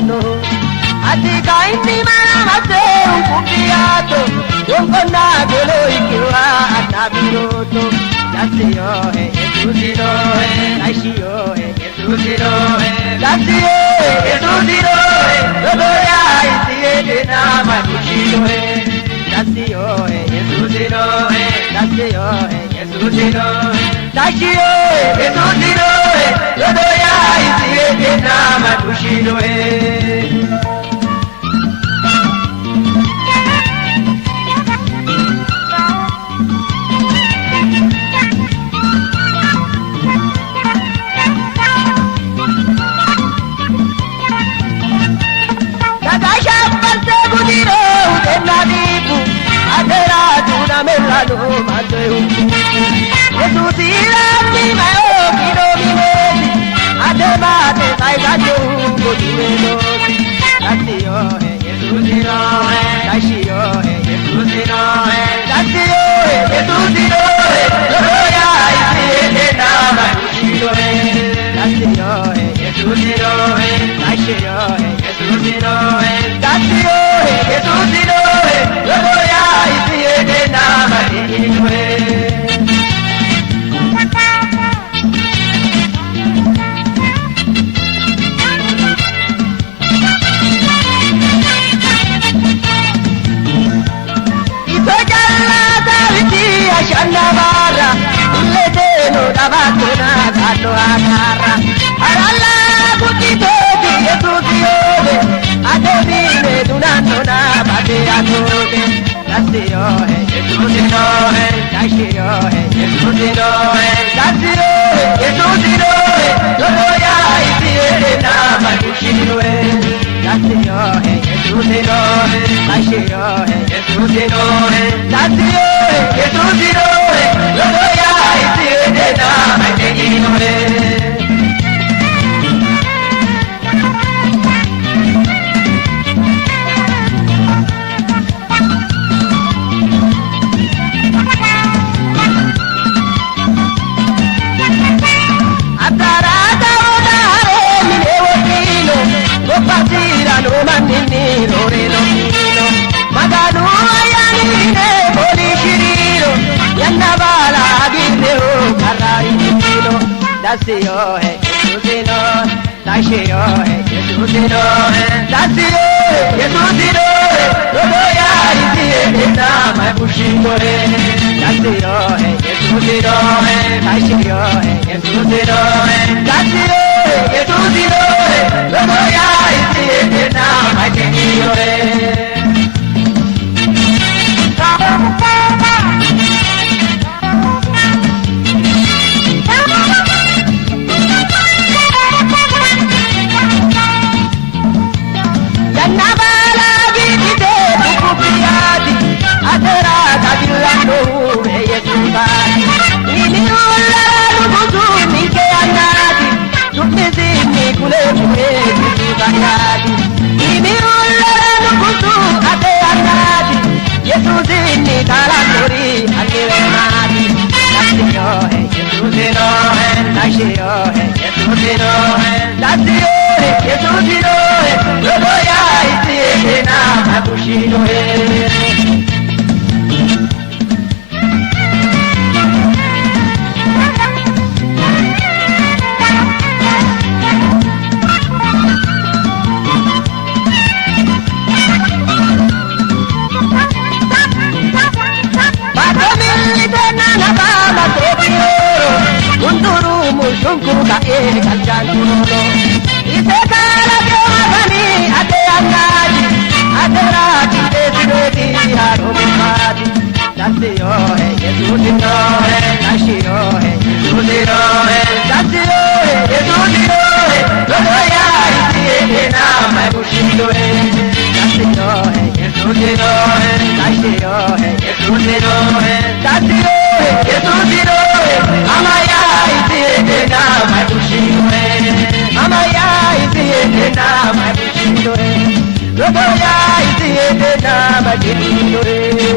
Milano. Atika indi manamate unkumbiato, unkona golo ikiwa anabiroto. Dasio Jesusino, Aishio Jesusino, Dasio Jesusino, Dodoya isi na madushino. Dasio Jesusino, Dasio Jesusino, Dasio Jesusino, Dodoya isi na madushino. Melano Mateo Jesus irati mayo kidomine ademate saigajo godumeno Dasio Jesus ino Dasio Jesus ino Dasio Jesus ino Doya isi na madushino Dasio Jesus ino Dasio Jesus ino Dasio Jesus ino Doya isi na madushino. Shanavara, Ledeno Davatona, Gato Agara, Arala, Butito, Yesusione, Ademine, Dunanona, Bateatone, Dasio, Yesusino, Dasio, Yesusino, Dasio, Yesusino, Doya, Isiena, Madushino, Dasio, Yesusino, Dasio, Yesusino, Dasio, Yesusino, Doya, Isiena, Madushino. Partirano mannini loreno mino maganu ayani polishirino yanna bala gideo karari mino Dasio Jesusino Dasio Jesusino Dasio Jesusino Doya isi na mabushino Dasio Jesusino Dasio Jesusino Dasio Jesusino Doya isi na mabushino. Amaya isi na mabushino.